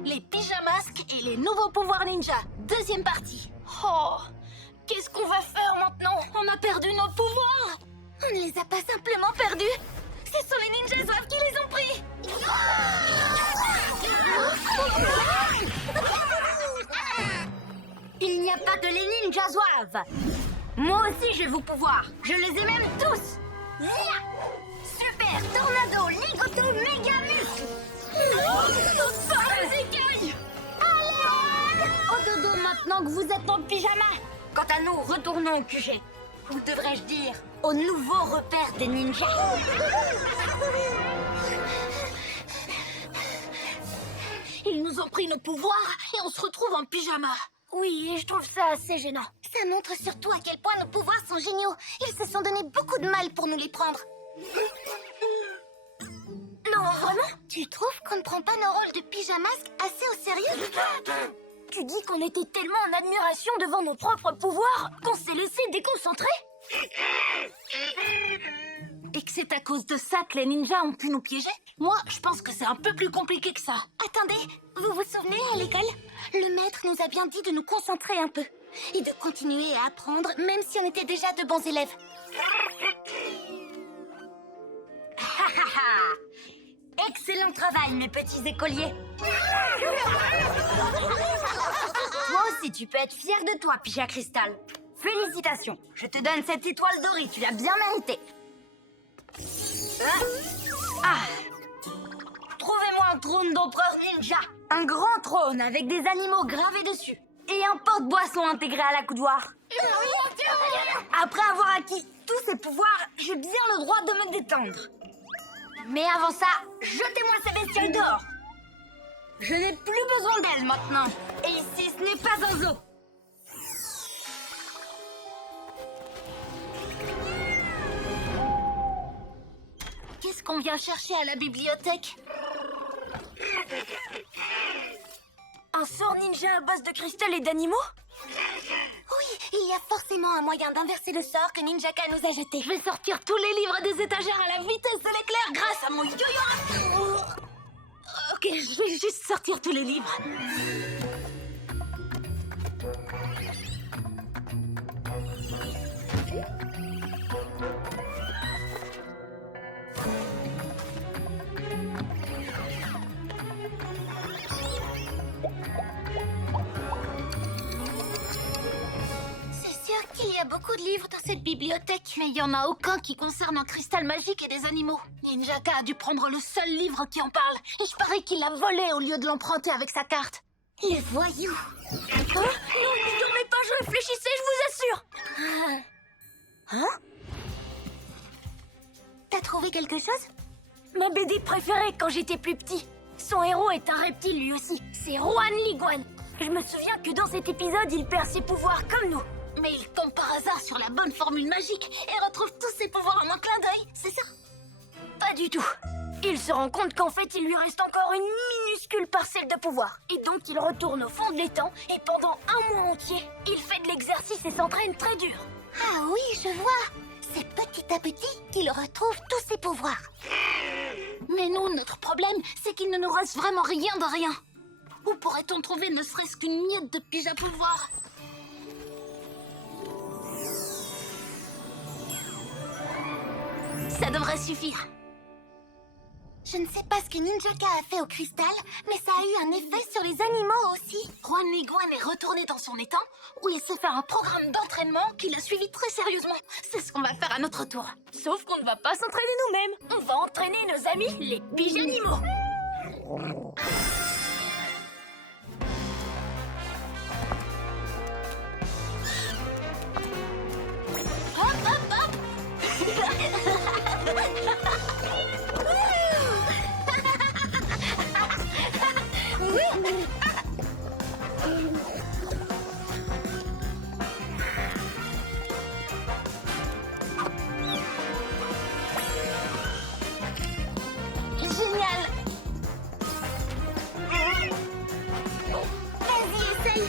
Les pyjamasques et les nouveaux pouvoirs ninja. Deuxième partie. Oh, qu'est-ce qu'on va faire maintenant? On a perdu nos pouvoirs. On ne les a pas simplement perdus. Ce sont les ninjas zouaves qui les ont pris. Il n'y a pas que les ninjas zouaves. Moi aussi j'ai vos pouvoirs. Je les ai même tous. Zia! Super tornado ligoto méga muscle. Les écailles. Au dodo maintenant que vous êtes en pyjama. Quant à nous, retournons au QG. Ou devrais-je dire, au nouveau repère des ninjas. Ils nous ont pris nos pouvoirs et on se retrouve en pyjama. Oui, et je trouve ça assez gênant. Ça montre surtout à quel point nos pouvoirs sont géniaux. Ils se sont donné beaucoup de mal pour nous les prendre. Non, vraiment? Tu trouves qu'on ne prend pas nos rôles de pyjamasques assez au sérieux? Tu dis qu'on était tellement en admiration devant nos propres pouvoirs qu'on s'est laissé déconcentrer? Et que c'est à cause de ça que les ninjas ont pu nous piéger? Moi, je pense que c'est un peu plus compliqué que ça. Attendez, vous vous souvenez à l'école? Le maître nous a bien dit de nous concentrer un peu. Et de continuer à apprendre, même si on était déjà de bons élèves. Excellent travail, mes petits écoliers. Toi aussi, tu peux être fier de toi, Pyja Cristal. Félicitations, je te donne cette étoile dorée, tu l'as bien méritée. Trouvez-moi un trône d'empereur ninja. Un grand trône avec des animaux gravés dessus. Et un porte-boisson intégré à la coudoir. Après avoir acquis tous ces pouvoirs, j'ai bien le droit de me détendre. Mais avant ça, jetez-moi ces bestioles dehors. Je n'ai plus besoin d'elles maintenant. Et ici, ce n'est pas un zoo. Qu'est-ce qu'on vient chercher à la bibliothèque? Un sort ninja à base de cristal et d'animaux? Oui, il y a forcément un moyen d'inverser le sort que Ninjaka nous a jeté. Je vais sortir tous les livres des étagères à la vitesse de l'éclair grâce à mon yo-yo. Ok, je vais juste sortir tous les livres. Il y a beaucoup de livres dans cette bibliothèque. Mais il n'y en a aucun qui concerne un cristal magique et des animaux. Ninjaka a dû prendre le seul livre qui en parle. Et je parie qu'il l'a volé au lieu de l'emprunter avec sa carte. Les voyous. Hein? Non, je dormais pas, je réfléchissais, je vous assure. Hein? T'as trouvé quelque chose? Ma BD préférée quand j'étais plus petit. Son héros est un reptile lui aussi. C'est Rohan Liguan. Je me souviens que dans cet épisode, il perd ses pouvoirs comme nous. Mais il tombe par hasard sur la bonne formule magique et retrouve tous ses pouvoirs en un clin d'œil, c'est ça? Pas du tout. Il se rend compte qu'en fait, il lui reste encore une minuscule parcelle de pouvoir. Et donc, il retourne au fond de l'étang et pendant un mois entier, il fait de l'exercice et s'entraîne très dur. Ah oui, je vois. C'est petit à petit qu'il retrouve tous ses pouvoirs. Mais nous, notre problème, c'est qu'il ne nous reste vraiment rien de rien. Où pourrait-on trouver ne serait-ce qu'une miette de pyjama pouvoir? Ça devrait suffire. Je ne sais pas ce que Ninjaka a fait au cristal, mais ça a eu un effet sur les animaux aussi. Rohan Liguan est retourné dans son étang où il s'est fait un programme d'entraînement qu'il a suivi très sérieusement. C'est ce qu'on va faire à notre tour. Sauf qu'on ne va pas s'entraîner nous-mêmes. On va entraîner nos amis, les pyjanimaux. Hop, hop, hop. Génial! Vas-y, essaye!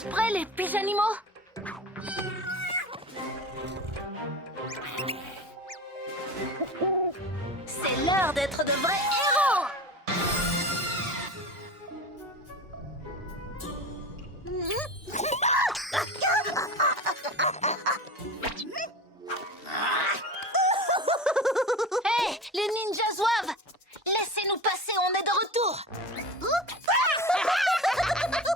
tous prêts, les petits animaux? C'est l'heure d'être de vrais héros! Hé, les ninjas zouaves! Laissez-nous passer, on est de retour!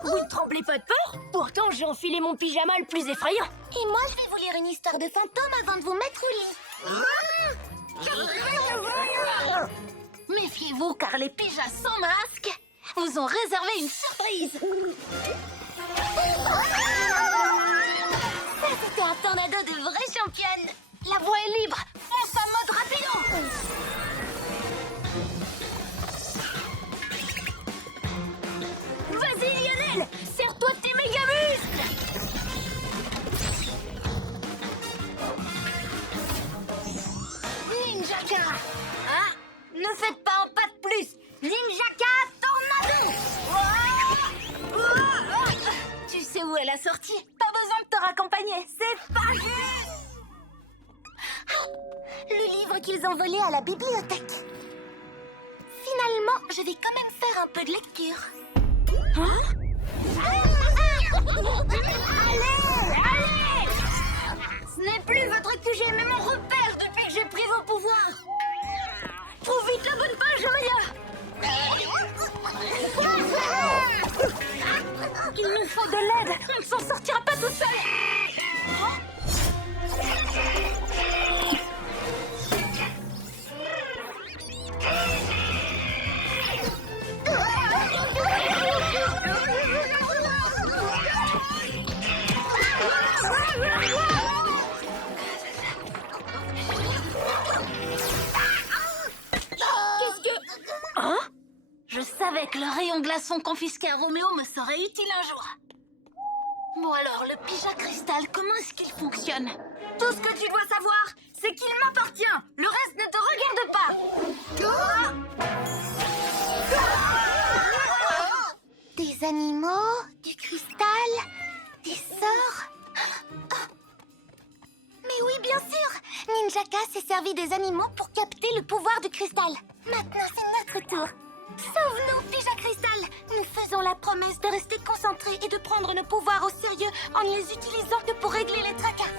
Vous ne tremblez pas de peur? Pourtant, j'ai enfilé mon pyjama le plus effrayant. Et moi, je vais vous lire une histoire de fantôme avant de vous mettre au lit. Méfiez-vous, car les pyjas sans masque vous ont réservé une surprise. Ça, c'était un tornado de vraies championnes. La voie est libre. Fonce en mode rapido. Vas-y, Lionel, serre-toi de tes méga muscles. Ninjaka. Ah, ne faites pas un pas de plus. Ninjaka Tornado. Tu sais où est la sortie? Pas besoin de te raccompagner, c'est pas juste. Le livre qu'ils ont volé à la bibliothèque. Finalement, je vais quand même faire un peu de lecture. Hein? Allez! Ce n'est plus votre QG, mais mon repère depuis que j'ai pris vos pouvoirs. Trouve vite la bonne page, Maya. Il nous faut de l'aide. On ne s'en sortira pas tout seul. Qu'est-ce que... Hein? Je savais que le rayon glaçon confisqué à Roméo me serait utile un jour. Bon alors, le pyjama cristal, comment est-ce qu'il fonctionne? Tout ce que tu dois savoir, c'est qu'il m'appartient. Le reste ne te regarde pas. Des animaux, du cristal, des sorts. Mais oui, bien sûr. Ninjaka s'est servi des animaux pour capter le pouvoir du cristal. Maintenant, c'est notre tour. Sauve-nous, Pyjama Cristal. Nous faisons la promesse de rester concentrés et de prendre nos pouvoirs au sérieux en ne les utilisant que pour régler les tracas.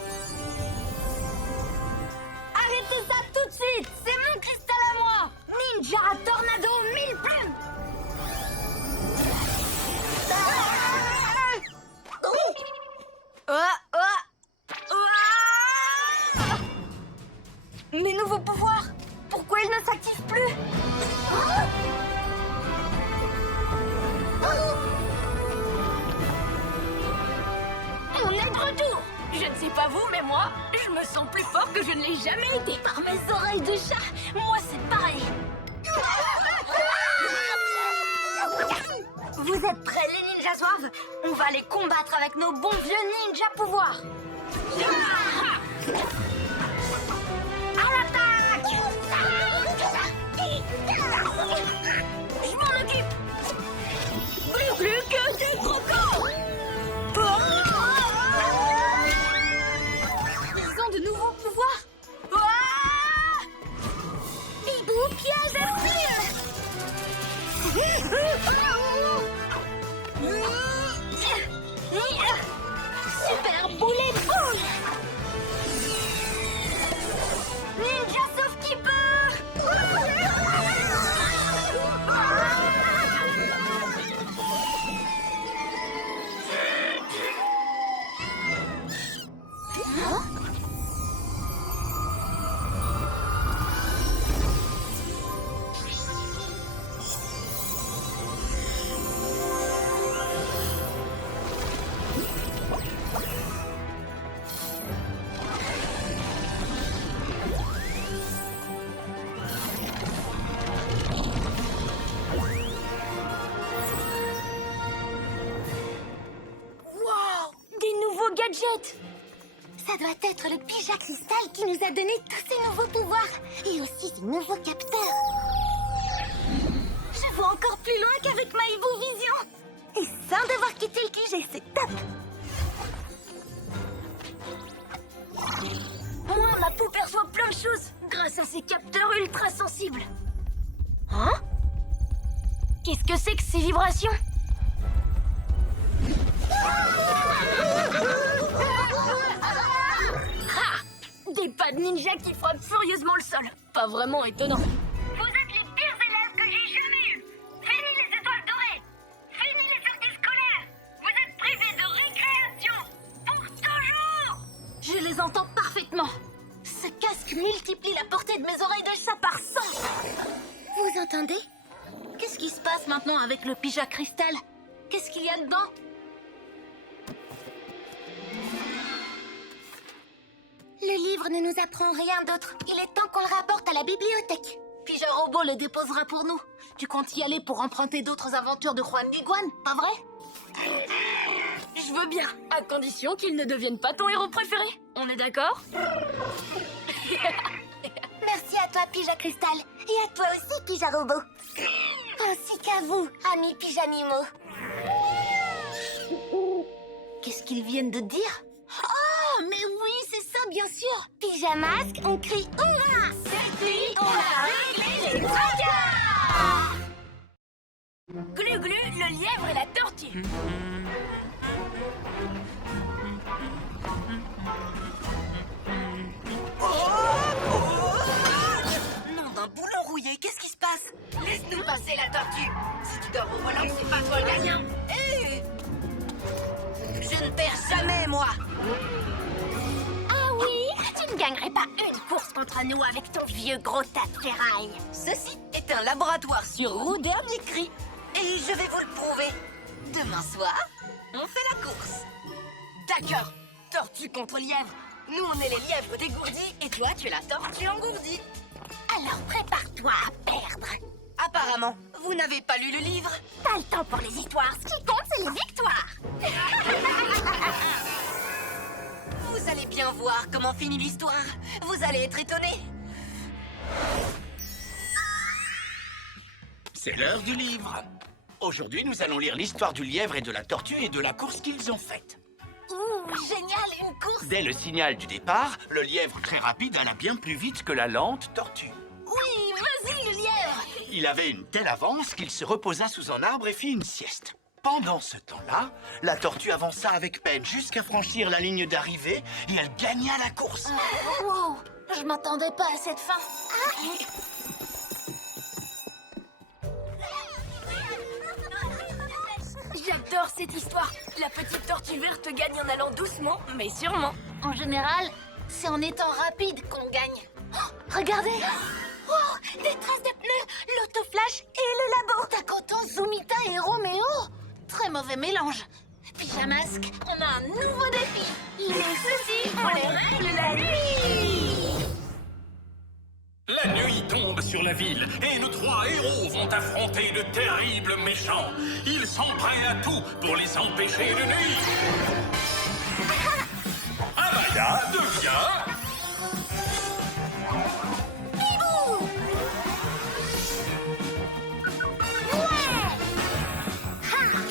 Arrêtez ça tout de suite. C'est mon cristal à moi. Ninja Tornado 1000 plumes. Mes nouveaux pouvoirs, pourquoi ils ne s'activent plus? On est de retour. Je ne sais pas vous, mais moi, je me sens plus fort que je ne l'ai jamais été. Par mes oreilles de chat, moi c'est pareil. Vous êtes prêts, les ninjas zouaves? On va les combattre avec nos bons vieux ninja pouvoirs. À l'attaque! Je m'en occupe. Plus que des crocos. Ils ont de nouveaux pouvoirs. Hibou, piège et super boulet de boule. Ninja sauf qui peut. Gadget. Ça doit être le Pyjama Cristal qui nous a donné tous ces nouveaux pouvoirs et aussi ces nouveaux capteurs. Je vois encore plus loin qu'avec ma Hibou Vision. Et Sans devoir quitter le QG, c'est top. Moi, ma peau perçoit plein de choses grâce à ces capteurs ultra sensibles. Hein? Qu'est-ce que c'est que ces vibrations? Ah! Des pas de ninja qui frappent furieusement le sol. Pas vraiment étonnant. Vous êtes les pires élèves que j'ai jamais eus. Fini les étoiles dorées. Fini les sorties scolaires. Vous êtes privés de récréation. Pour toujours. Je les entends parfaitement. Ce casque multiplie la portée de mes oreilles de chat par 100. Vous entendez? Qu'est-ce qui se passe maintenant avec le pyjama cristal? Qu'est-ce qu'il y a dedans? Le livre ne nous apprend rien d'autre. Il est temps qu'on le rapporte à la bibliothèque. Pyjama Robot le déposera pour nous. Tu comptes y aller pour emprunter d'autres aventures de Juan Liguan, pas vrai? Je veux bien, à condition qu'il ne devienne pas ton héros préféré. On est d'accord? Merci à toi, Pyjama Cristal. Et à toi aussi, Pyjama Robot. Ainsi qu'à vous, amis Pyjanimaux. Qu'est-ce qu'ils viennent de dire? Oh, mais oui, c'est ça, bien sûr. Pyjamasque, on crie Oula! Cette nuit, on a réglé les tracas! Glu Glu, le lièvre et la tortue. Nom d'un boulon rouillé, qu'est-ce qui se passe? Laisse-nous passer la tortue. Si tu dors au volant, c'est pas toi le gagnant. Hé! Je ne perds jamais, moi! Ah oui, tu ne gagnerais pas une course contre nous avec ton vieux gros tas de ferraille. Ceci est un laboratoire sur roue d'Hermicry. Et je vais vous le prouver. Demain soir, on fait la course. D'accord, tortue contre lièvre. Nous, on est les lièvres dégourdis et toi, tu es la tortue engourdie. Alors prépare-toi à perdre. Apparemment, vous n'avez pas lu le livre. Pas le temps pour les histoires, ce qui compte, c'est les victoires. Vous allez bien voir comment finit l'histoire. Vous allez être étonnés. C'est l'heure du livre. Aujourd'hui, nous allons lire l'histoire du lièvre et de la tortue et de la course qu'ils ont faite. Ouh, génial, une course. Dès le signal du départ, le lièvre très rapide alla bien plus vite que la lente tortue. Oui, vas-y, le lièvre. Il avait une telle avance qu'il se reposa sous un arbre et fit une sieste. Pendant ce temps-là, la tortue avança avec peine jusqu'à franchir la ligne d'arrivée et elle gagna la course. Wow, je m'attendais pas à cette fin. J'adore cette histoire. La petite tortue verte gagne en allant doucement, mais sûrement. En général, c'est en étant rapide qu'on gagne. Oh, regardez! Oh, des traces de pneus, l'autoflash et le labo. Takoto, Zumita et Roméo. Très mauvais mélange. Pyjamasque, on a un nouveau défi. Les soucis, on les règle la nuit. La nuit tombe sur la ville et nos trois héros vont affronter de terribles méchants. Ils sont prêts à tout pour les empêcher de nuire. Amaya devient...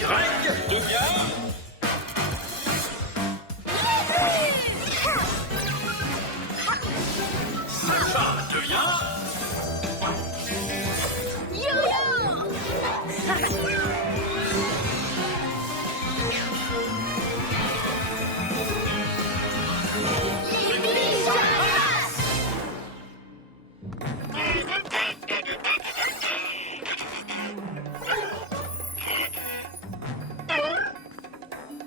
Greg devient... Sacha devient...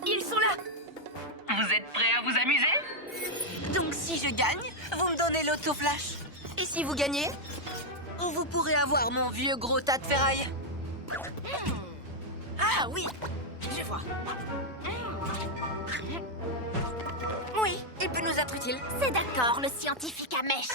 Ils sont là. Vous êtes prêts à vous amuser? Donc si je gagne, vous me donnez l'autoflash. Et si vous gagnez, vous pourrez avoir mon vieux gros tas de ferraille. Ah oui, je vois. Oui, il peut nous être utile. C'est d'accord, le scientifique à mèche.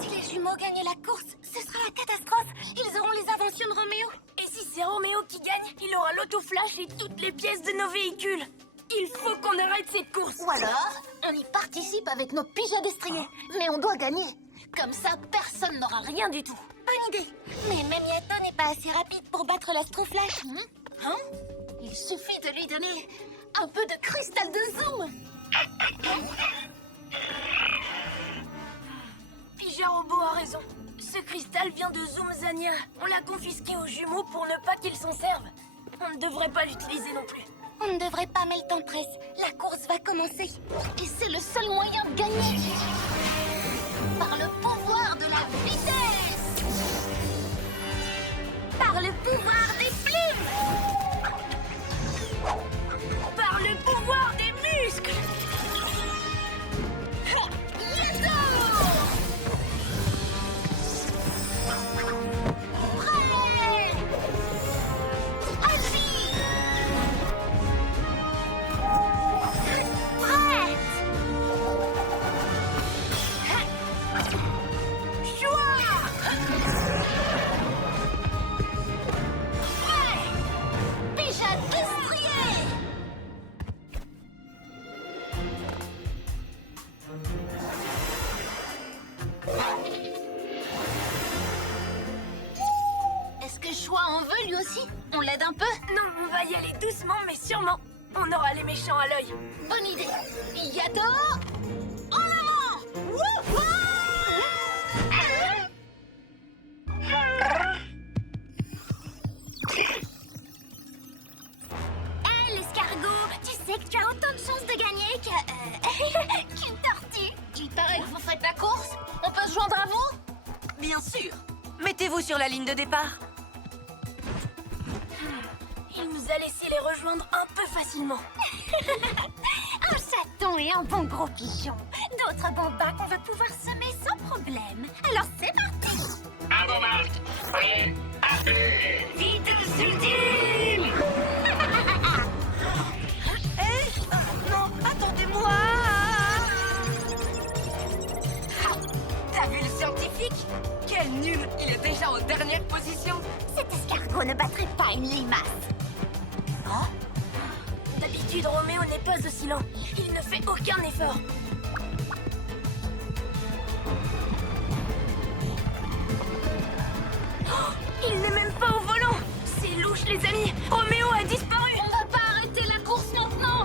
Si les jumeaux gagnent la course, ce sera la catastrophe. Ils auront les inventions de Roméo. Et si c'est Roméo qui gagne, il aura l'autoflash et toutes les pièces de nos véhicules. Il faut qu'on arrête cette course. Ou alors, on y participe avec nos pyjamas destriers. Mais on doit gagner. Comme ça, personne n'aura rien du tout. Bonne idée. Mais Mamietta n'est pas assez rapide pour battre l'Astroflash. Hein? Il suffit de lui donner un peu de cristal de zoom. Pija Robot a raison. Ce cristal vient de Zoom Zania. On l'a confisqué aux jumeaux pour ne pas qu'ils s'en servent. On ne devrait pas l'utiliser non plus. On ne devrait pas, mais le temps presse. La course va commencer. Et c'est le seul moyen de gagner. Par le pouvoir de la vitesse. Par le pouvoir des plumes. Par le pouvoir des muscles. Est-ce que Choix en veut lui aussi? On l'aide un peu? Non, on va y aller doucement, mais sûrement. On aura les méchants à l'œil. Bonne idée. Yato, en avant! Wouhou! Hey, l'escargot, tu sais que tu as autant de chances de gagner qu'une tortue. Il paraît que vous faites la course. On peut se joindre à vous? Bien sûr. Mettez-vous sur la ligne de départ. Il nous a laissé les rejoindre un peu facilement. Un chaton et un bon gros pigeon. D'autres bambins qu'on va pouvoir semer sans problème. Alors c'est parti! À vos marques, soyez appelés. Vitesse ultime! Non, attendez-moi. T'as vu le scientifique? Quel nul. Il est déjà en dernière position. Cet escargot ne battrait pas une limace. D'habitude, Roméo n'est pas aussi lent. Il ne fait aucun effort. Oh, il n'est même pas au volant. C'est louche, les amis. Roméo a disparu. On va pas arrêter la course maintenant!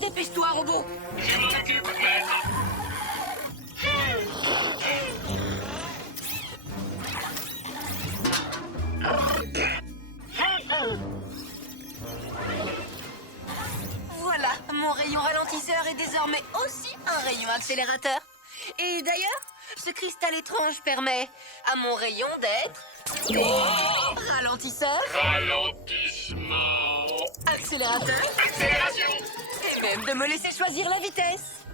Dépêche-toi, robot. Je m'en occupe, maître. Voilà, mon rayon ralentisseur est désormais aussi un rayon accélérateur. Et d'ailleurs, ce cristal étrange permet à mon rayon d'être... ralentisseur, Ralentissement. accélérateur, Accélération. et même de me laisser choisir la vitesse.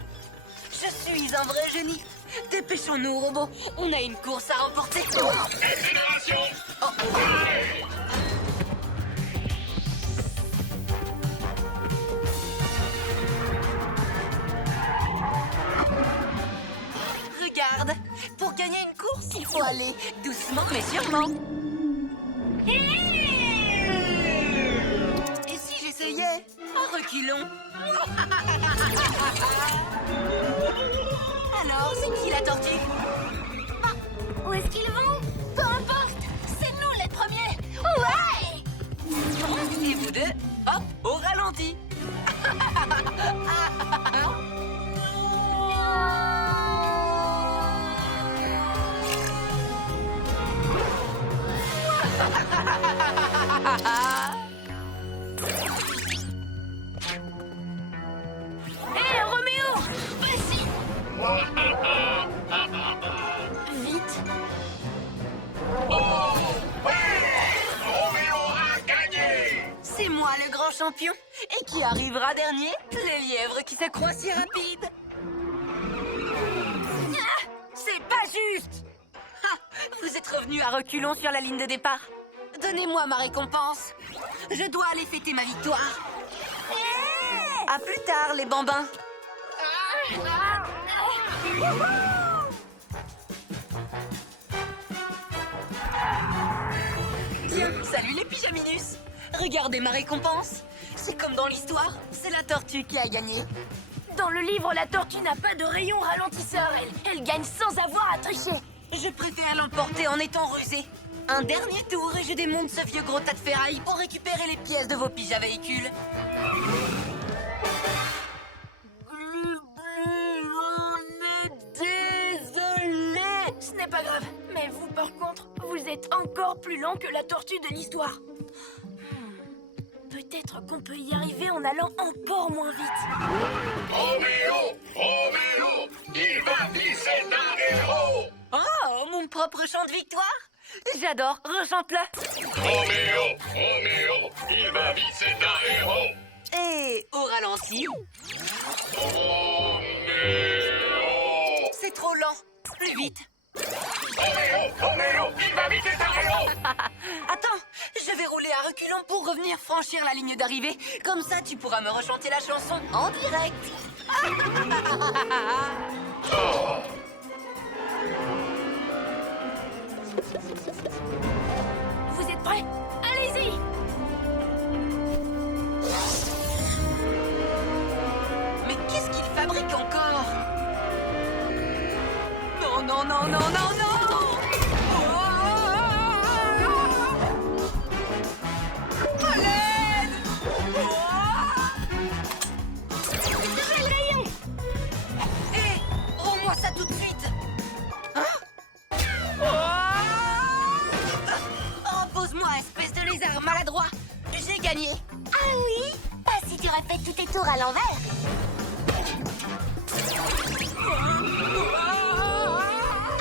Je suis un vrai génie. Dépêchons-nous, robot. On a une course à remporter. Accélération. Regarde, pour gagner une course, il faut aller doucement mais sûrement. Et si j'essayais en reculons? Alors, c'est qui la tortue? Où est-ce qu'ils vont? Peu importe. C'est nous les premiers. Ouais! Et vous deux, hop, au ralenti. Hé, Roméo! Vas-y! Vite! Roméo a gagné. C'est moi le grand champion. Et qui arrivera dernier? Les lièvres qui se croient si rapides. Ah, c'est pas juste! Ah, vous êtes revenus à reculons sur la ligne de départ. Donnez-moi ma récompense. Je dois aller fêter ma victoire. À plus tard, les bambins. Salut les pyjaminus! Regardez ma récompense! C'est comme dans l'histoire, c'est la tortue qui a gagné. Dans le livre, la tortue n'a pas de rayon ralentisseur. Elle gagne sans avoir à tricher. Je préfère l'emporter en étant rusé. Un dernier tour et je démonte ce vieux gros tas de ferraille pour récupérer les pièces de vos pyjavéhicules. Désolé. Ce n'est pas grave. Mais vous, par contre, vous êtes encore plus lent que la tortue de l'histoire. Peut-être qu'on peut y arriver en allant encore moins vite. Roméo! Roméo! Il va glisser d'un héros! Oh, mon propre chant de victoire! J'adore, rechante-le! Roméo! Roméo! Il va glisser d'un héros! Et au ralenti, Roméo! c'est trop lent. Plus vite. Roméo! Roméo! Il va glisser d'un héros! Attends, je vais rouler à reculons pour revenir franchir la ligne d'arrivée. Comme ça, tu pourras me rechanter la chanson en direct. Vous êtes prêts? Allez-y! Mais qu'est-ce qu'il fabrique encore? Non, non, non, non, non, non! À l'aide! Hé, rends-moi ça tout de suite! Hein? Repose-moi, espèce de lézard maladroit! J'ai gagné! Ah oui? Pas si tu aurais fait tous tes tours à l'envers.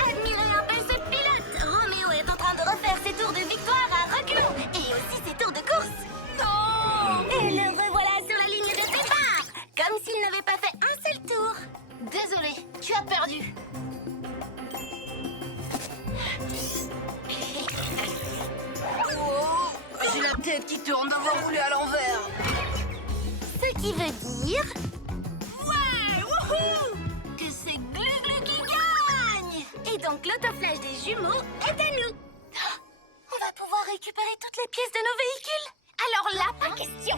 Admirez un peu ce pilote. Roméo est en train de refaire ses tours de victoire à reculons et aussi ses tours de course. Non! Et le revoilà sur la ligne de départ, comme s'il n'avait pas fait un seul tour. Désolé, tu as perdu. Oh, j'ai la tête qui tourne d'avoir roulé à l'envers! Ce qui veut dire... Ouais, wouhou! Que c'est Glu-Glu qui gagne! Et donc l'autoflash des jumeaux est à nous! On va pouvoir récupérer toutes les pièces de nos véhicules! Alors là, pas question!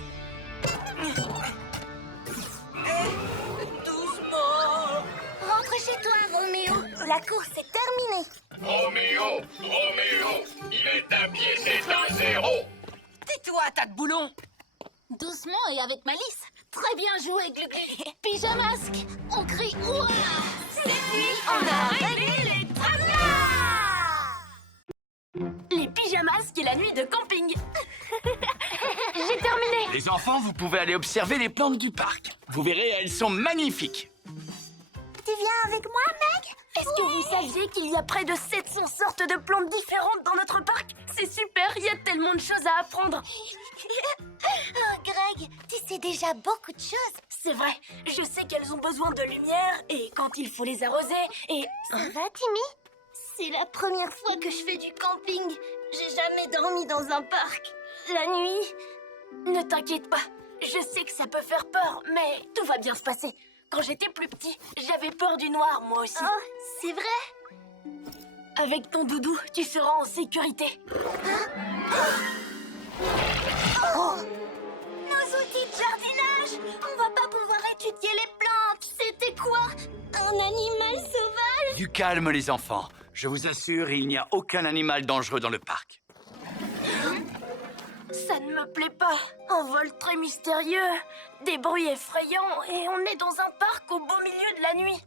Doucement! Rentre chez toi, Roméo! La course est terminée! Roméo! Roméo! Il est à pied, c'est un zéro! Tais-toi, tas de boulons! Doucement et avec malice! Très bien joué, Glu-Glu! Pyjamasque! On crie ouah! Cette nuit, on a réglé les tracas! Les pyjamasques et la nuit de camping. J'ai terminé. Les enfants, vous pouvez aller observer les plantes du parc. Vous verrez, elles sont magnifiques. Tu viens avec moi, Meg? Est-ce que vous saviez qu'il y a près de 700 sortes de plantes différentes dans notre parc? C'est super, il y a tellement de choses à apprendre. Oh, Greg, tu sais déjà beaucoup de choses. C'est vrai, je sais qu'elles ont besoin de lumière et quand il faut les arroser et... Ça va, Timmy? C'est la première fois que je fais du camping. J'ai jamais dormi dans un parc. La nuit... Ne t'inquiète pas, je sais que ça peut faire peur, mais tout va bien se passer. Quand j'étais plus petit, j'avais peur du noir, moi aussi. Oh, c'est vrai? Avec ton doudou, tu seras en sécurité. Oh! Nos outils de jardinage! On va pas pouvoir étudier les plantes! C'était quoi? Un animal sauvage? Du calme, les enfants. Je vous assure, il n'y a aucun animal dangereux dans le parc. Ça ne me plaît pas. Un vol très mystérieux, des bruits effrayants et on est dans un parc au beau milieu de la nuit.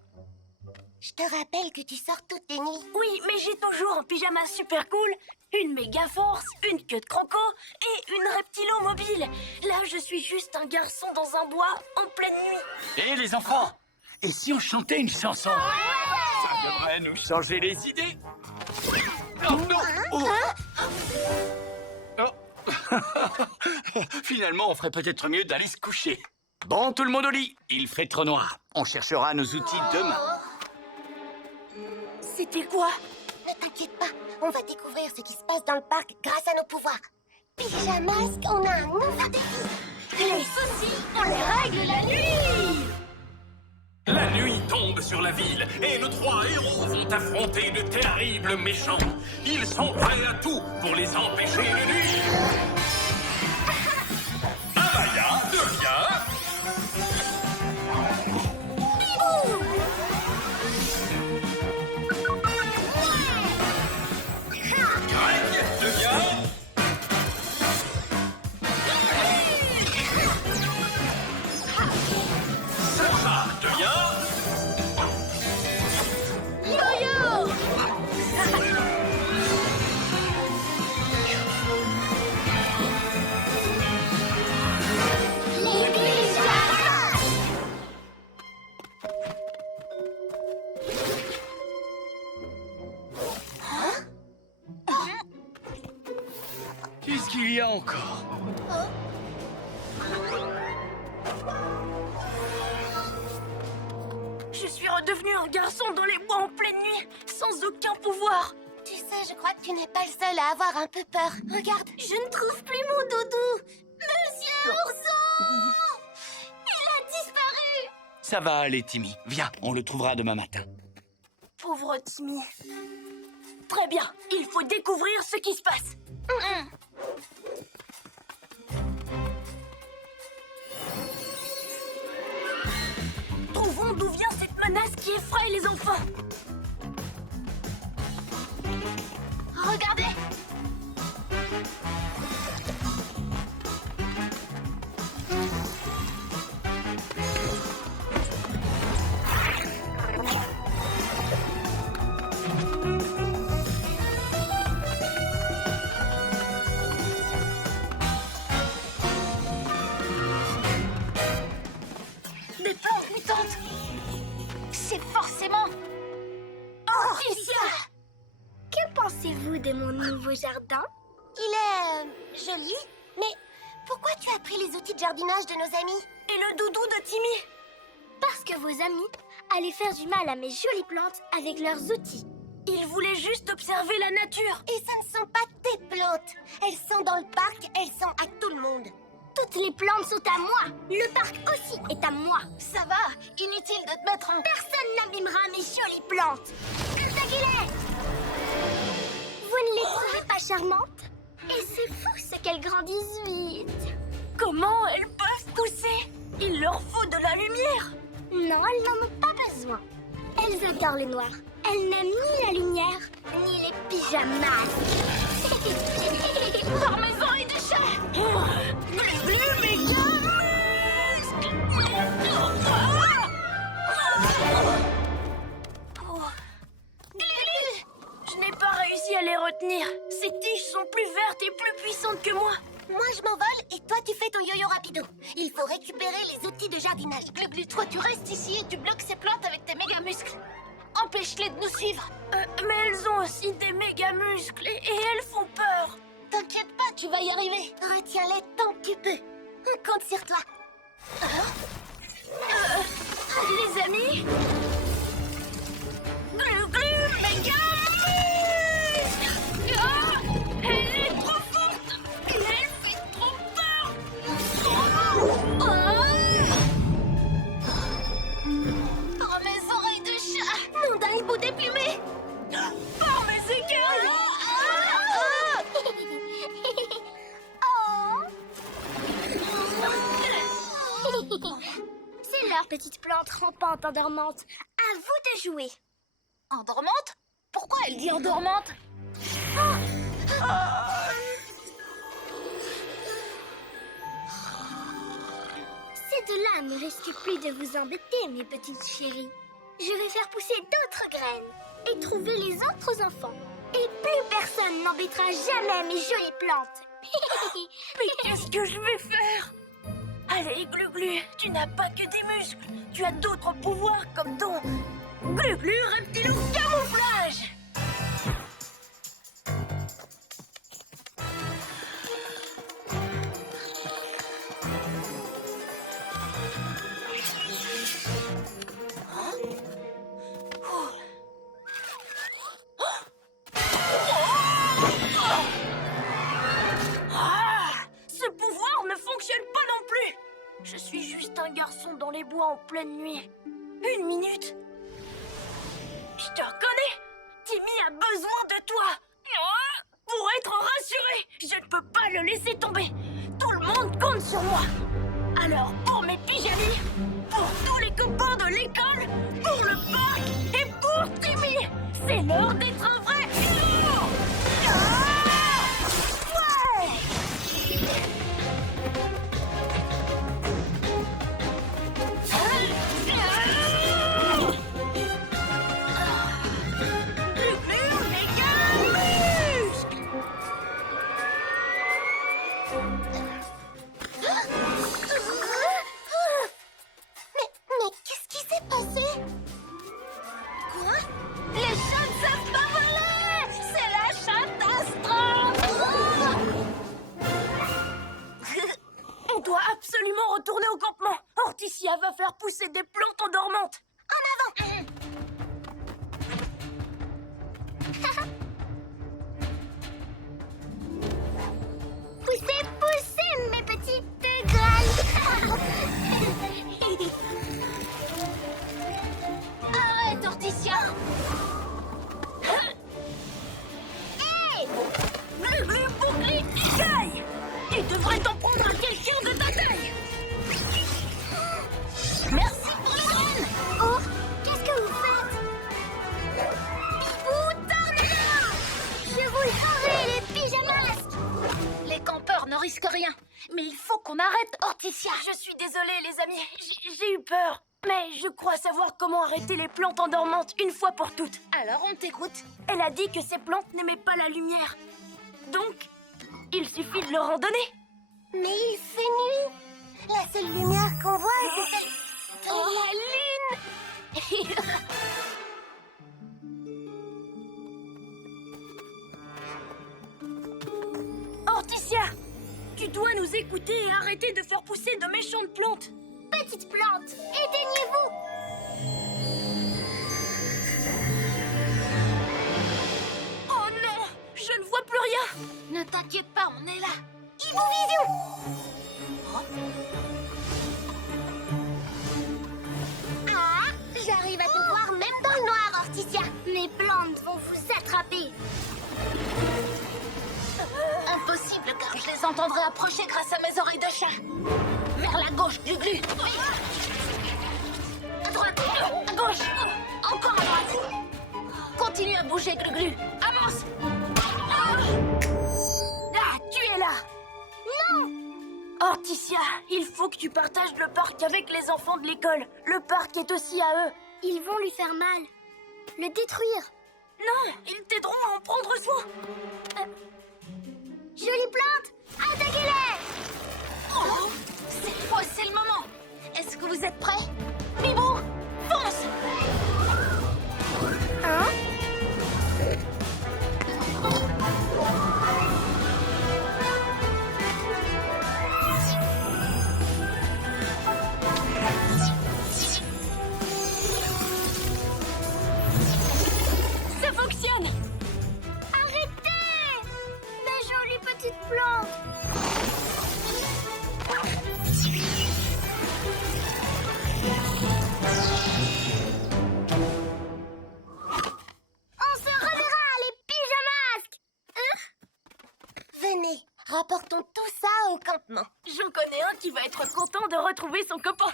Je te rappelle que tu sors toutes les nuits. Oui, mais j'ai toujours un pyjama super cool, une méga force, une queue de croco et une reptilo mobile. Là, je suis juste un garçon dans un bois en pleine nuit. Et les enfants, et si on chantait une chanson? Ça devrait nous changer les idées. Non, non. Oh. Oh. Finalement, on ferait peut-être mieux d'aller se coucher. Bon, tout le monde au lit. Il fait trop noir. On cherchera nos outils demain. C'était quoi? Ne t'inquiète pas, on va découvrir ce qui se passe dans le parc grâce à nos pouvoirs. Pyjamasque, on a un nouveau défi. Les soucis, on les règle la nuit! La nuit tombe sur la ville et nos 3 héros vont affronter de terribles méchants. Ils sont prêts à tout pour les empêcher de nuire. Amaya devient... Greg devient... Sacha devient... Qu'est-ce qu'il y a encore? Je suis redevenu un garçon dans les bois en pleine nuit, sans aucun pouvoir. Tu sais, je crois que tu n'es pas le seul à avoir un peu peur. Regarde, je ne trouve plus mon doudou. Monsieur Ourson! Il a disparu! Ça va aller, Timmy. Viens, on le trouvera demain matin. Pauvre Timmy. Très bien, il faut découvrir ce qui se passe. Trouvons d'où vient cette menace qui effraie les enfants. Regardez! Des plantes mutantes. C'est forcément... Orchisia. Que pensez-vous de mon nouveau jardin? Il est joli, mais pourquoi tu as pris les outils de jardinage de nos amis? Et le doudou de Timmy. Parce que vos amis allaient faire du mal à mes jolies plantes avec leurs outils. Ils voulaient juste observer la nature. Et ce ne sont pas tes plantes. Elles sont dans le parc, elles sont à tout le monde. Toutes les plantes sont à moi. Le parc aussi est à moi. Ça va, inutile de te mettre en... Personne n'abîmera mes jolies plantes. Ultaguilet! Vous ne les trouvez pas charmantes? Et c'est fou ce qu'elles grandissent vite. Comment elles peuvent pousser? Il leur faut de la lumière. Non, elles n'en ont pas besoin. Elles adorent le noir. Elles n'aiment ni la lumière, ni les pyjamas. Parmesan et des chats. Glu méga muscle. Je n'ai pas réussi à les retenir. Ces tiges sont plus vertes et plus puissantes que moi. Moi, je m'envole et toi, tu fais ton yo-yo rapido. Il faut récupérer les outils de jardinage. Glu, toi tu restes ici et tu bloques ces plantes avec tes méga muscles. Empêche-les de nous suivre. Mais elles ont aussi des méga muscles et elles font peur. T'inquiète pas, tu vas y arriver. Retiens-les tant que tu peux. On compte sur toi. Les amis. Glu, méga muscles. Ah, elle est trop forte. Et elle fait trop peur. Oh, mes oreilles de chat. Mon dingue bout déplumé. Par mes écailles. C'est leur petite plante rampante endormante. À vous de jouer. Endormante? Pourquoi elle dit endormante? C'est de là ne reste plus de vous embêter, mes petites chéries. Je vais faire pousser d'autres graines et trouver les autres enfants. Et plus personne n'embêtera jamais mes jolies plantes. Mais qu'est-ce que je vais faire? Allez, Glu, tu n'as pas que des muscles. Tu as d'autres pouvoirs comme ton... Glu, reptile camouflage. Ce pouvoir ne fonctionne pas non plus. Je suis juste un garçon dans les bois en pleine nuit. Une minute. Je te reconnais. Timmy a besoin de toi. Pour être rassuré, je ne peux pas le laisser tomber. Tout le monde compte sur moi. Alors, pour mes pyjamis, pour tous les copains de l'école, pour le parc et pour Timmy, c'est l'heure d'être un vrai héros. Ouais. Mais qu'est-ce qui s'est passé? Quoi? Les chats ne savent pas voler! C'est la catastrophe! On doit absolument retourner au campement. Hortensia va faire pousser des plantes endormantes. En avant! Poussez, poussez, mes petites grâles. Arrête, Hortensia! Hey! Le bouclier Ikaï! Tu devrais t'en prendre à quelqu'un de ta taille! Merci pour les graines! Oh, qu'est-ce que vous faites? Putain! Je vous ferai les pyjamasques. Les campeurs ne risquent rien, mais il faut qu'on arrête Hortensia. Je suis désolée, les amis, j'ai eu peur. Mais je crois savoir comment arrêter les plantes endormantes une fois pour toutes. Alors on t'écoute. Elle a dit que ces plantes n'aimaient pas la lumière. Donc, il suffit de leur en donner. Mais il fait nuit. La seule lumière qu'on voit, c'est La lune. Hortensia, tu dois nous écouter et arrêter de faire pousser de méchantes plantes. petite plante. Éteignez-vous. Oh non, je ne vois plus rien. Ne t'inquiète pas, on est là. Vision. Ah, j'arrive à te voir même dans le noir, Hortensia. Mes plantes vont vous attraper. Impossible, car je les entendrai approcher grâce à mes oreilles de chat. Vers la gauche, Glu-Glu. À droite, à gauche. Encore à droite. Continue à bouger, Glu-Glu. Avance. Ah, tu es là. Non. Hortensia, il faut que tu partages le parc avec les enfants de l'école. Le parc est aussi à eux. Ils vont lui faire mal. Le détruire. Non, ils t'aideront à en prendre soin. Jolie plante, attaquez-les. Oh, cette fois, c'est le moment. Est-ce que vous êtes prêts? Bibou, fonce. Hein? Ça fonctionne. Arrêtez! Ma jolie petite plante. On se reverra, les pyjamasques. Venez, rapportons tout ça au campement. J'en connais un qui va être content de retrouver son copain.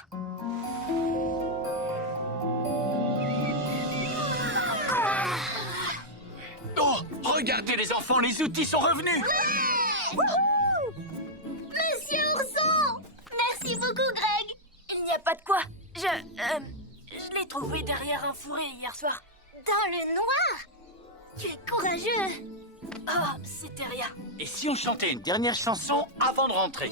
Oh, regardez les enfants, les outils sont revenus. Monsieur Ourson! Merci beaucoup, Greg. Il n'y a pas de quoi. Je l'ai trouvé derrière un fourré hier soir. Dans le noir? Tu es courageux. Oh, c'était rien. Et si on chantait une dernière chanson avant de rentrer?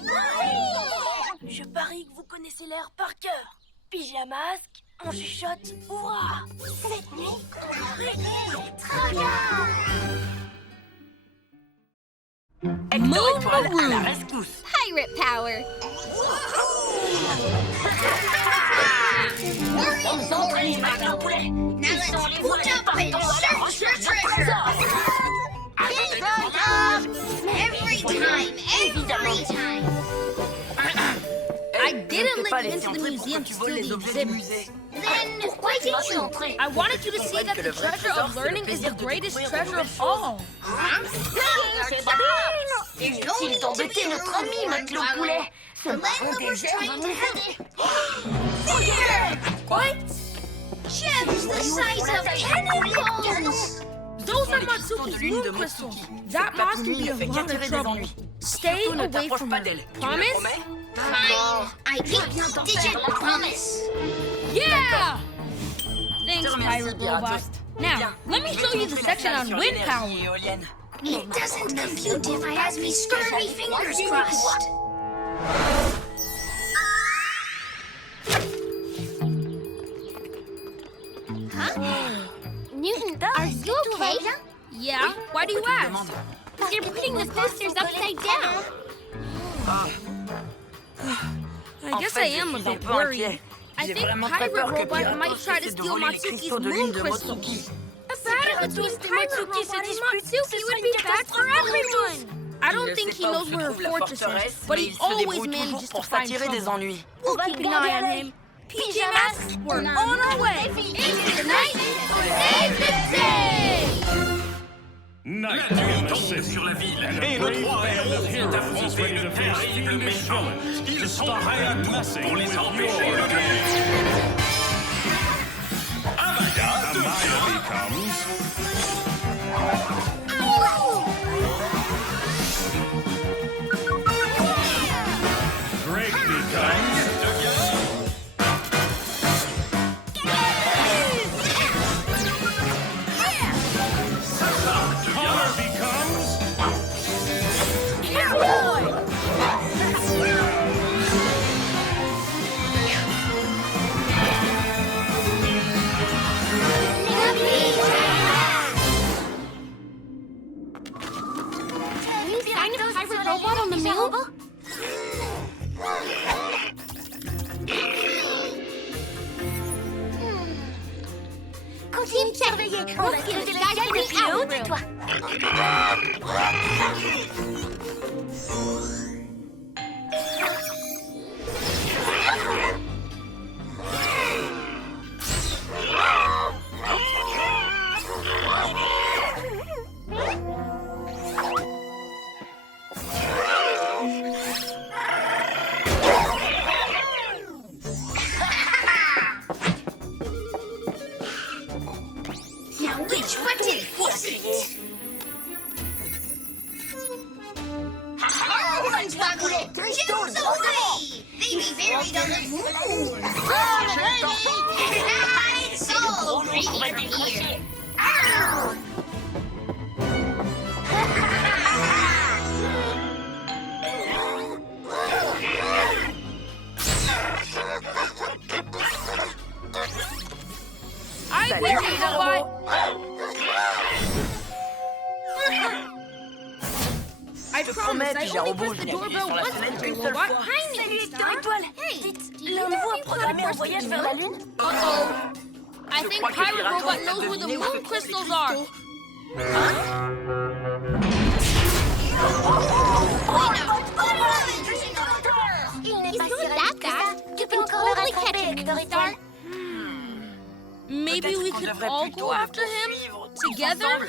Je parie que vous connaissez l'air par cœur. Pyjamasque, on chuchote, hurrah. Cette nuit, on aurait les tragas. Hector Étoile à la rescousse. Pirate power. On nous entraîne, Matin Poulet. Ils sont les voleurs partants à la recherche de trésors. Every time. Every time. I didn't let you into the museum to steal the exhibits. Then why didn't you? I wanted you to see that the treasure of learning is the greatest treasure of all. Inutile d'embêter notre ami, matelot poulet. Ce marron des airs va nous aider. What? Gems the size of cannonballs. Those are Matsuki's moon crystals. That moss can be a lot of trouble. Stay away from her. Promise? Fine. I think Digit promise. Yeah! Thanks, Pirate Robot. Now, let me show you the section on wind power. It doesn't compute if I has me scurvy fingers crossed. Newton, are you okay? Yeah? Why do you ask? You're putting the posters upside down. I guess I am a bit worried. I think Pirate Robot might try to steal Matsuki's moon crystals. A battle between Pirate Robot and Matsuki would be bad for everyone. I don't think he knows where her fortress is, but he always manages to find trouble. We'll keep an eye on him. PJ Masks, we're on our way. Into the night, save the day! La nuit tombe sur la ville et nos trois héros vont affronter de terribles méchants. Ils sont prêts à tout pour les empêcher de gagner. Amaya becomes... Greg becomes... Robot on the moon? Continue de surveiller. On va tirer le gaz depuis le haut de toi. Which button is it? Gems away! They be buried on the moon. It's all ready from here. I'm with you, Robot! I promise I only pressed the doorbell once, Robot. Salut Hector Étoile. Vite, l'un de vous a programmé un voyage vers la Lune? Uh-oh. I think Pirate Robot knows where the moon crystals are. Il n'est pas He's si not that rapide que ça. fast. Tu peux encore le Totally catch rattraper, him, Hector Star. Étoile. Maybe we could all go after him together?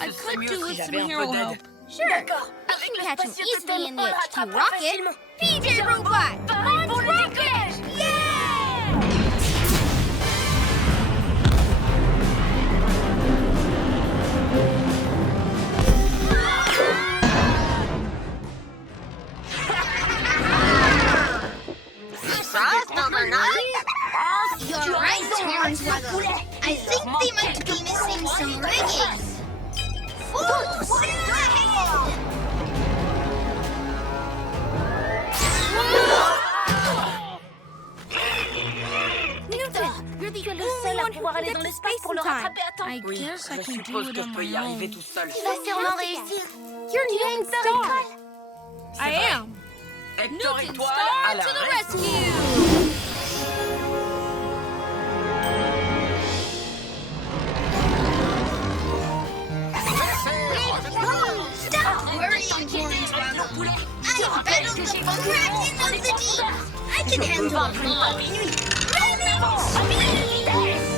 I could do with some hero help. Sure, we can catch him easily in the HQ rocket. PJ Robot, Pareil pour le décollage. You're right, Hornswoggle. I think they might be missing some rigging. Full sail ahead! Newton, you're the seul à pouvoir aller dans l'espace pour le rattraper à temps. I guess I can do it on my own. Tu vas sûrement réussir. You're Tu es Newton Hector Star. Étoile. I am. Newton Star to the rescue! Stop worrying, Hornswoggle. I'm Battle the Kraken of the Deep. I can handle a long. avance! À mille vitesses!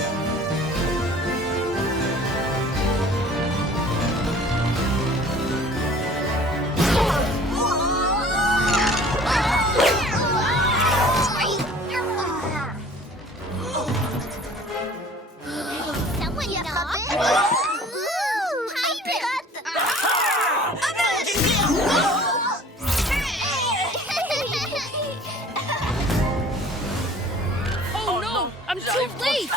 Someone knock. Pirate! Oh no, I'm too late.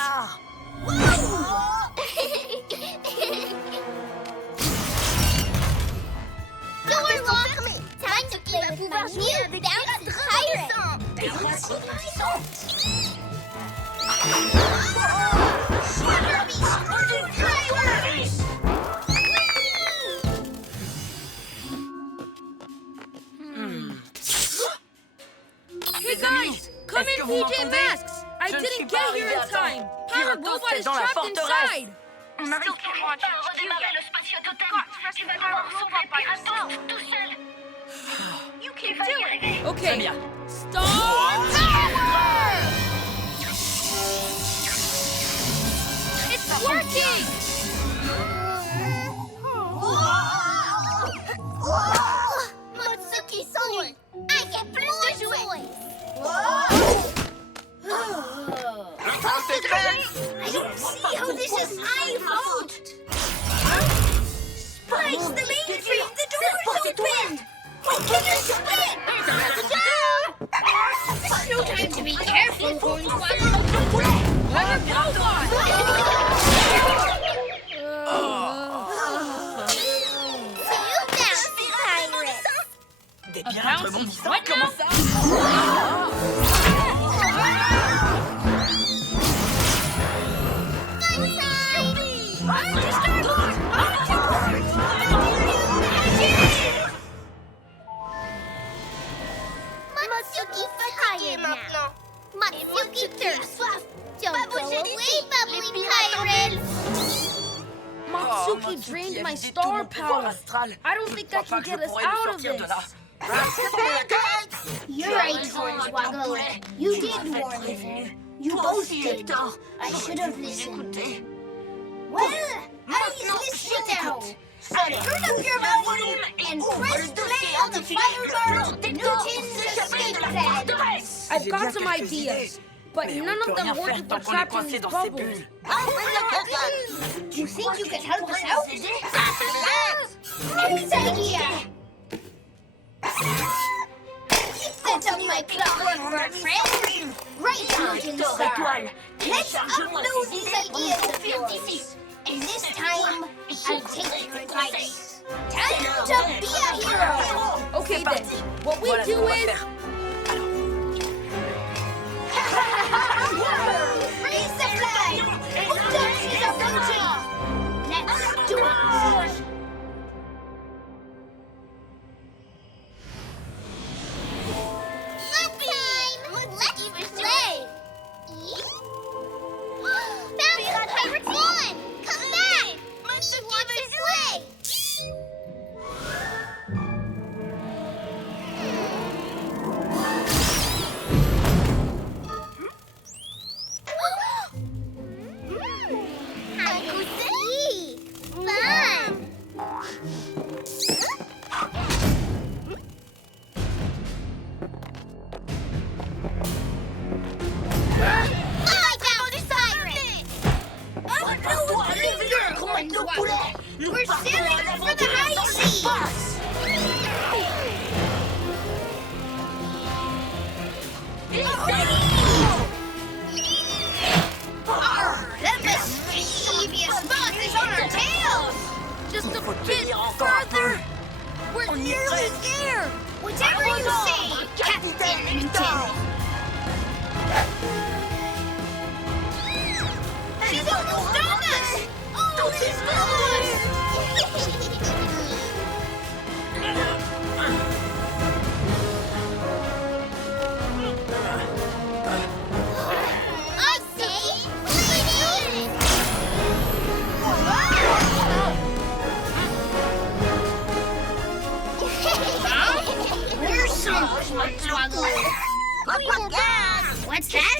Door lock! Time to play with my new bouncy pirate! Hey guys, come in PJ Masks. I didn't get here in time. Pirate Robot is trapped inside. On arrive pas à redémarrer le spatio-totem. Tu vas devoir sauver Piratos tout seul. Tu vas y arriver. Okay. Star Power! It's working! Motsuki sword! I get more toys! I don't see how this is my fault! Spikes, the mainframe! The door's open! We can spin! It's no time to be careful, Hornswoggle! Pirate Robot! You bouncy pirate! Des A biens bouncy rebondissants, what comment now? ça? Matsuki tired maintenant. Matsuki thirst. Don't go away, bubbly pirate. Matsuki drained my star power. I don't think I can get us out of this. You're right, Hornswoggle. You did warn me. You both did. I should have listened. Well, I listen now. Turn up your volume and press play on the Firebird Newton's escape plan. I've got some ideas, but none of them work if we're trapped in these bubbles. Do you think you can help us out? Nice idea! Keep that up my claw, friend! Right, Newton Star! Let's upload these ideas of yours! And this time, I'll take your advice. Time to be a hero! Okay then, what we do is... Raise the flag! Who dances a routine? Let's do it! Fun time! Let's play! Pirate 1! Come back! He wants to play! Hakusi! Fun! We're sailing for the high seas! That mischievous spot is on our tails! Just a bit further! We're nearly there! Whatever you say, Captain Newton! She's almost on us! Oh, this I say, lean in! We're so Hornswoggle. Well, What's that?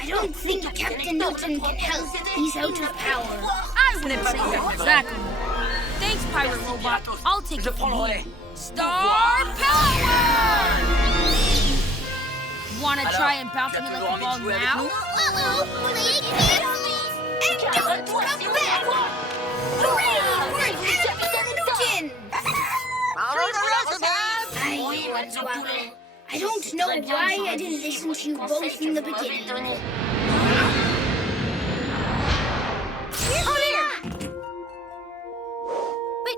I don't think Captain Newton can help. He's out of power. I wouldn't say that exactly. Thanks, Pirate Robot. I'll take it from here. Star Power! Wanna try and bounce me like a ball now? Uh-oh! Play carefully! And don't come back! Hooray for Captain Newton! I don't know why I didn't listen to you both in the beginning.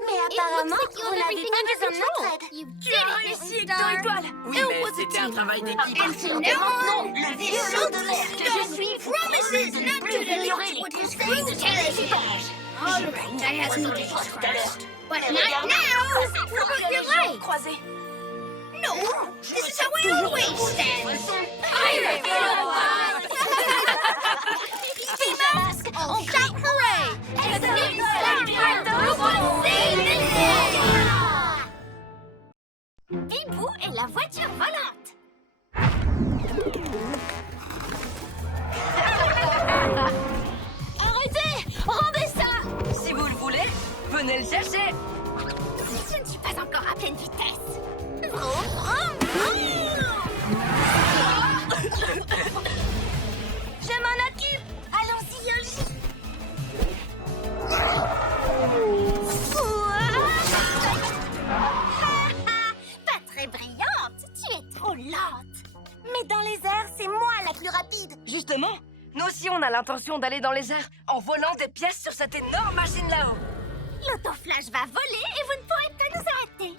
Mais apparemment, on a vu under un control. autre. You did it, Star! Oui, mais c'était un travail d'équipe. And from now on, this sultry stuff promises not to dilute what his crew tells us. All right, I have some dishes first. But not now! What about your leg? No, this is how I always stand. Pirate Robot! Ski mask! Oh, shout hooray! And the new Pirate Robot saved the day! Bibou et la voiture volante. Arrêtez! Rendez ça! Si vous le voulez, venez le chercher. Je ne suis pas encore à pleine vitesse. Vroom, vroom, vroom. Je m'en occupe. Allons-y, Yoshi. Pas très brillante. Tu es trop lente. Mais dans les airs, c'est moi la plus rapide. Justement, nous aussi on a l'intention d'aller dans les airs en volant des pièces sur cette énorme machine là-haut. L'autoflash va voler et vous ne pourrez pas nous arrêter.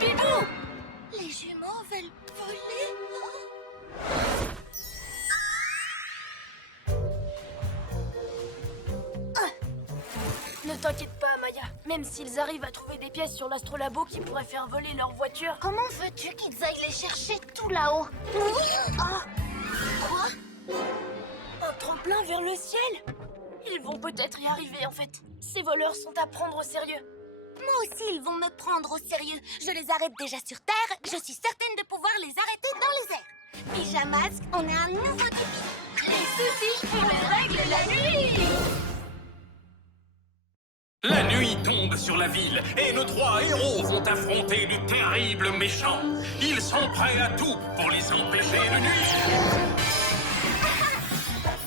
Bibou! Les jumeaux veulent voler. Ne t'inquiète pas, Maya. Même s'ils arrivent à trouver des pièces sur l'astrolabo qui pourraient faire voler leur voiture. Comment veux-tu qu'ils aillent les chercher tout là-haut? Quoi? Un tremplin vers le ciel? Ils vont peut-être y arriver, en fait. Ces voleurs sont à prendre au sérieux. Moi aussi, ils vont me prendre au sérieux. Je les arrête déjà sur Terre. Je suis certaine de pouvoir les arrêter dans les airs. Pyjamasque, on a un nouveau défi. Les soucis, on les règle la nuit. La nuit tombe sur la ville et nos 3 héros vont affronter de terribles méchants. Ils sont prêts à tout pour les empêcher de nuire.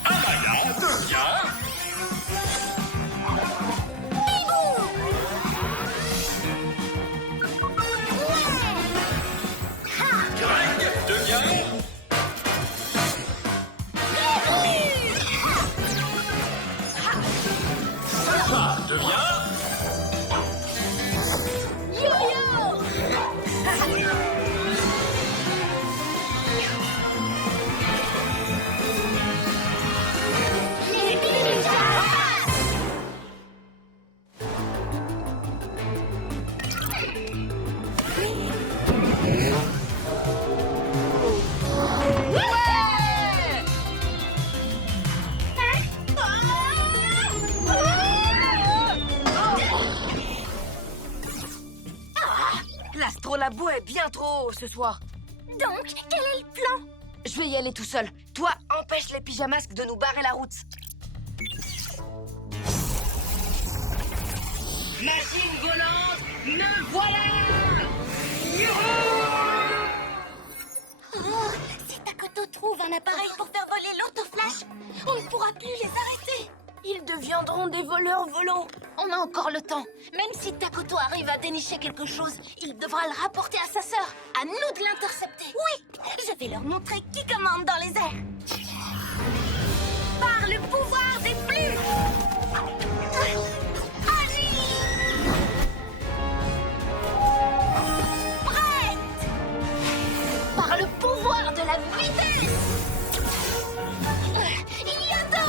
Amaya devient... Greg devient... Sapa devient... L'astrolabo est bien trop haut ce soir. Donc, quel est le plan? Je vais y aller tout seul. Toi, empêche les pyjamasques de nous barrer la route. Machine volante, me voilà! Oh, si Takoto trouve un appareil pour faire voler l'autoflash, on ne pourra plus les arrêter. Ils deviendront des voleurs volants. On a encore le temps. Même si Takoto arrive à dénicher quelque chose, il devra le rapporter à sa sœur. À nous de l'intercepter. Oui, je vais leur montrer qui commande dans les airs. Par le pouvoir des plumes. Agis! Prête! Par le pouvoir de la vitesse. Yato!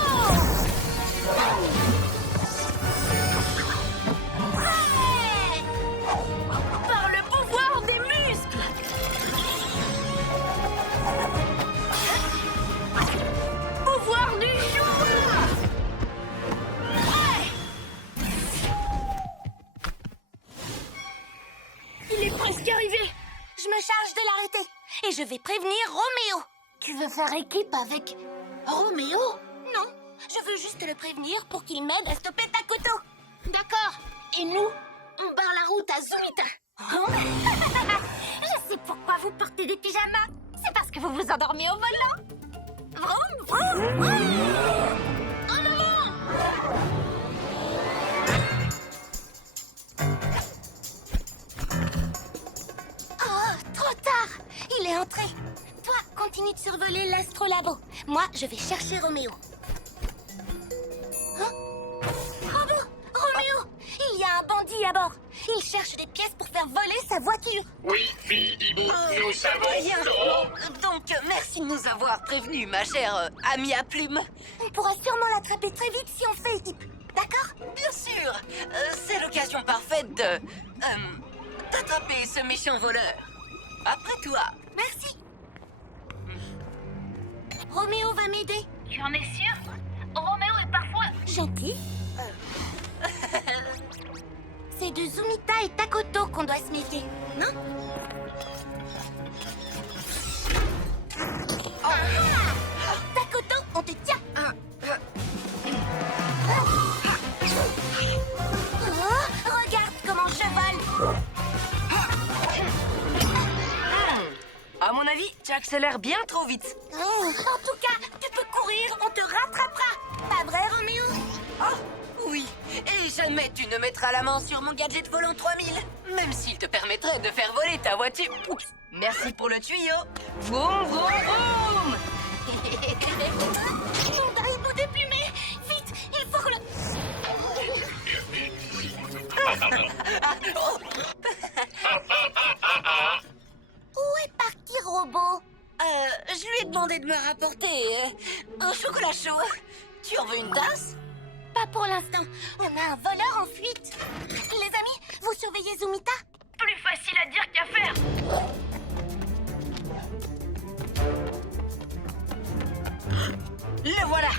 Par le pouvoir des muscles. Pouvoir du jour. Il est presque arrivé. Je me charge de l'arrêter. et je vais prévenir Roméo. Tu veux faire équipe avec Roméo? Non, je veux juste le prévenir pour qu'il m'aide à stopper Takoto. D'accord. Et nous, on barre la route à Zumita. Je sais pourquoi vous portez des pyjamas. C'est parce que vous vous endormez au volant. Vroom, vroom, vroom. En avant! Oh, trop tard. Il est entré. Toi, continue de survoler l'astrolabo. Moi, je vais chercher Roméo. Roméo, il y a un bandit à bord. Il cherche des pièces pour faire voler sa voiture. Oui, fille Hibou, nous savons. Rien. Donc, merci de nous avoir prévenus, ma chère amie à plumes. On pourra sûrement l'attraper très vite si on fait équipe. D'accord? Bien sûr, c'est l'occasion parfaite de d'attraper ce méchant voleur. Après toi. Merci. Roméo va m'aider. Tu en es sûr? Roméo est parfois... Gentil. C'est de Zumita et Takoto qu'on doit se méfier, non? Takoto, on te tient. Oh, regarde comment je vole. À mon avis, tu accélères bien trop vite. En tout cas, tu peux courir, on te rattrapera. Pas vrai, Roméo? Oh, oui. Et jamais tu ne mettras la main sur mon gadget volant 3000. Même s'il te permettrait de faire voler ta voiture. Oups. Merci pour le tuyau. Vroom, vroom, vroom. Hibou déplumé. Vite, il faut que le... Où est parti Robot? Je lui ai demandé de me rapporter un chocolat chaud. Tu en veux une tasse? Pas pour l'instant. On a un voleur en fuite. Les amis, vous surveillez Zumita? Plus facile à dire qu'à faire. Le voilà,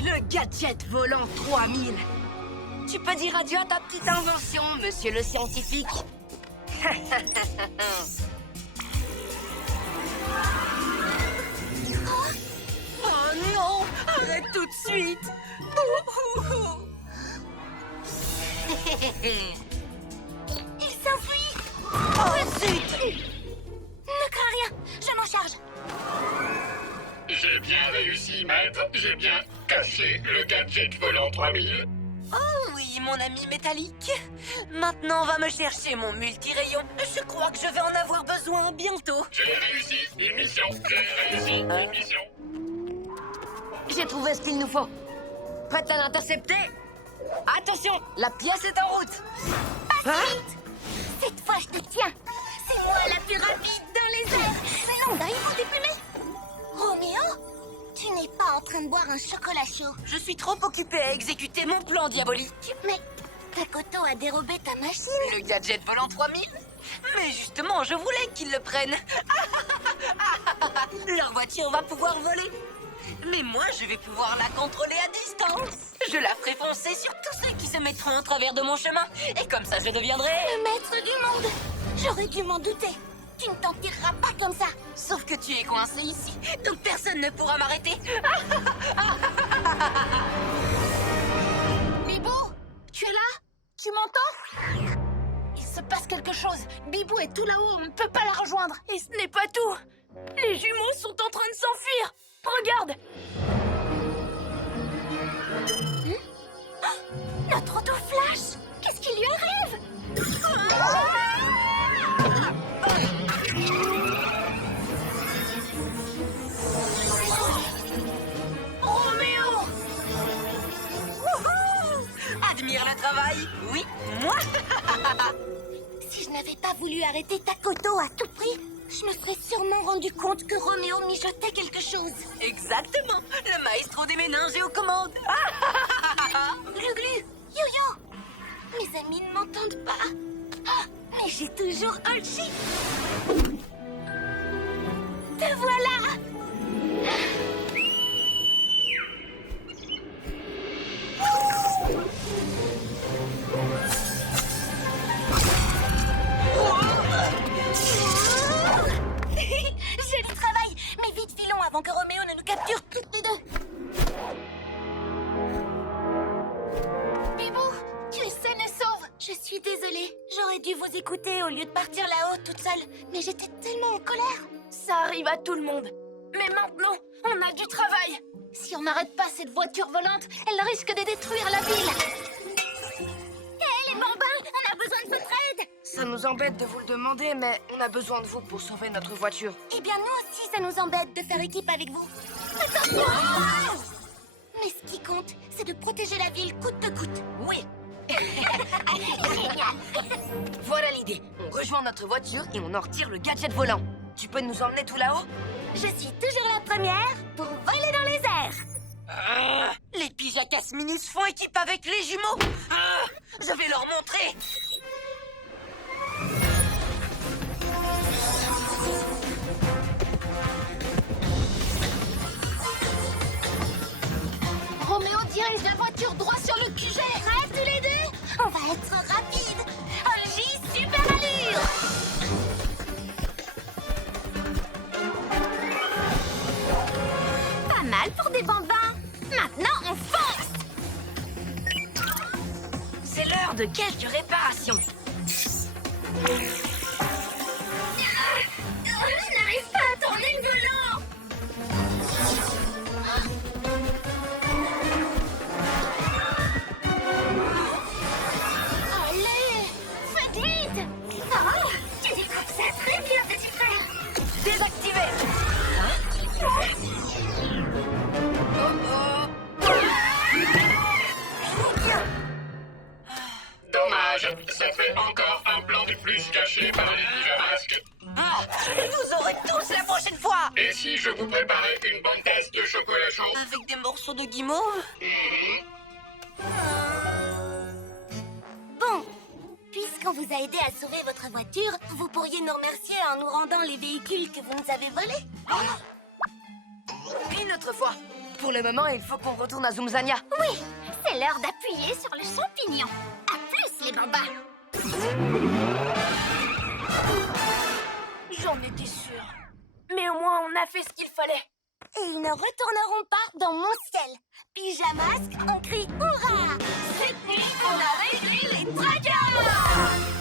le gadget volant 3000. Tu peux dire adieu à ta petite invention, monsieur le scientifique. Oh non, arrête tout de suite. Il s'enfuit. Oh zut. Ne crains rien, je m'en charge. J'ai bien réussi, maître. J'ai bien caché le gadget volant 3000. Oh oui, mon ami métallique. Maintenant, va me chercher mon multirayon. Je crois que je vais en avoir besoin bientôt. J'ai réussi une mission. J'ai réussi une mission. J'ai trouvé ce qu'il nous faut. Prête à l'intercepter? Attention, la pièce est en route. Cette fois, je te tiens. C'est moi la plus rapide dans les airs. Mais non, Hibou déplumé. Roméo, tu n'es pas en train de boire un chocolat chaud. Je suis trop occupée à exécuter mon plan diabolique. Mais Takoto a dérobé ta machine. Le gadget volant 3000? Mais justement, je voulais qu'ils le prennent. Leur voiture va pouvoir voler. Mais moi, je vais pouvoir la contrôler à distance. Je la ferai foncer sur tous ceux qui se mettront en travers de mon chemin. Et comme ça, je deviendrai... Le maître du monde. J'aurais dû m'en douter. Tu ne t'en tireras pas comme ça. Sauf que tu es coincé ici, donc personne ne pourra m'arrêter. Bibou, tu es là? Tu m'entends? Il se passe quelque chose. Bibou est tout là-haut, on ne peut pas la rejoindre. Et ce n'est pas tout. Les jumeaux sont en train de s'enfuir. Regarde. Notre auto flash. Qu'est-ce qui lui arrive? Roméo! Admire le travail? Oui, moi. Si je n'avais pas voulu arrêter Takoto à tout prix, je me serais sûrement rendu compte que Roméo mijotait quelque chose. Exactement, le maestro des méninges est aux commandes. Glu-glu, yo-yo. Mes amis ne m'entendent pas. Ah, mais j'ai toujours Olchi. Te voilà. Je suis désolée. J'aurais dû vous écouter au lieu de partir là-haut toute seule. Mais j'étais tellement en colère. Ça arrive à tout le monde. Mais maintenant, on a du travail. Si on n'arrête pas cette voiture volante, elle risque de détruire la ville. Les bambins, on a besoin de votre aide. Ça nous embête de vous le demander, mais on a besoin de vous pour sauver notre voiture. Eh bien, nous aussi, ça nous embête de faire équipe avec vous. Attention! Mais ce qui compte, c'est de protéger la ville coûte que coûte. Oui. Voilà l'idée. On rejoint notre voiture et on en retire le gadget volant. Tu peux nous emmener tout là-haut? Je suis toujours la première pour voler dans les airs. Les Pijakas Minis font équipe avec les jumeaux. Je vais leur montrer. Roméo dirige la voiture droit sur le QG. Prêts tous les deux? On va être rapide. Un J super allure. Pas mal pour des bambins. Maintenant, on fonce. C'est l'heure de quelques réparations. Je n'arrive pas à tourner le volant. Allez, faites vite. Oh, tu découpes ça très bien, petit frère. Désactivé. Dommage, ça fait encore un plan de plus caché par les Pijamasques. Vous aurez tous la prochaine fois. Et si je vous préparais une bonne tasse de chocolat chaud? Avec des morceaux de guimauve. Bon, puisqu'on vous a aidé à sauver votre voiture, vous pourriez nous remercier en nous rendant les véhicules que vous nous avez volés. Une autre fois. Pour le moment, il faut qu'on retourne à Zoomzania. Oui, c'est l'heure d'appuyer sur le champignon. À plus, les bambins. J'en étais sûre. Mais au moins, on a fait ce qu'il fallait. Et ils ne retourneront pas dans mon ciel. Pijamasque, on crie hurrah. Cette nuit, on a réduit les traqueurs.